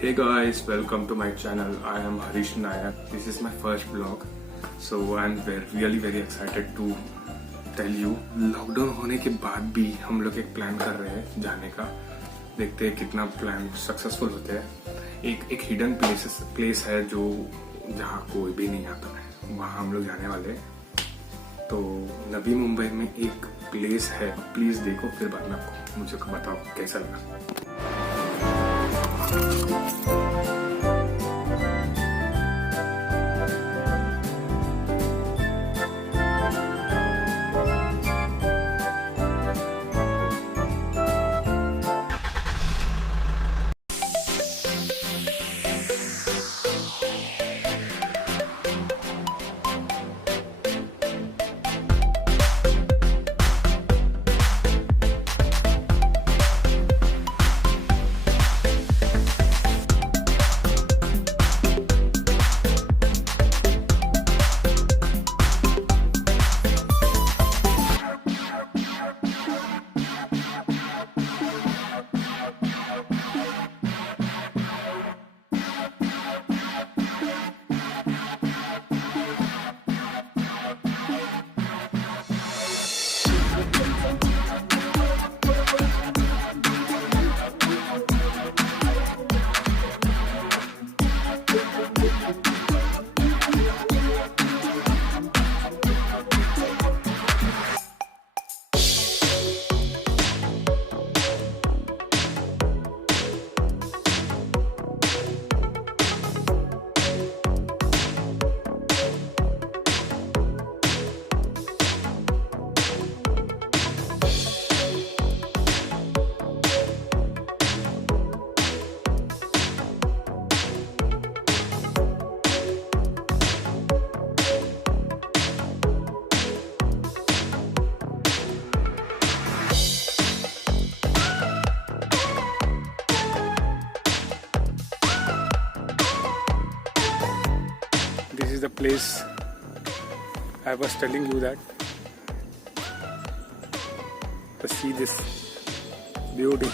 Hey guys, welcome to my channel. I am Harish Nayak. This is my first vlog. So I'm really very excited to tell you. Lockdown होने के बाद भी हम लोग एक प्लान कर रहे हैं जाने का. देखते हैं कितना प्लान सक्सेसफुल होते हैं. एक हिडन प्लेस है जो जहाँ कोई भी नहीं आता है. वहाँ हम लोग जाने वाले हैं. तो नवी मुंबई में एक प्लेस है. प्लीज देखो, फिर बाद में आपको मुझे बताओ कैसा लगा. This is the place I was telling you that. See this beauty.